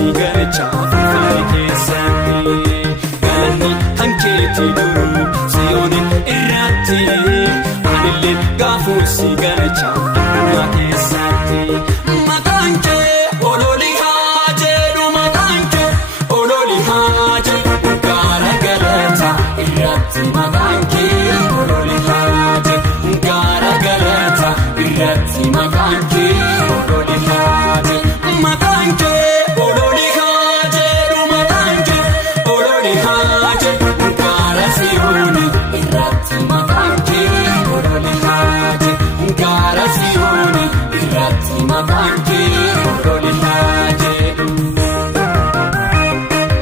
sigacha fare keessatti galanni hankeeti duru siyooni irratti anillee gaafu sigacha na keessatti maqaanke ololi haaje maqaanke ololi haaje gara galata irratti maqaanke ololi haaje gara galata irratti maqaanke ololi haaje maqaanke ololi haaje maqaanke ololi haaje gara siyooni irratti maqaanke ololi haaje gara siyooni irratti maqaanke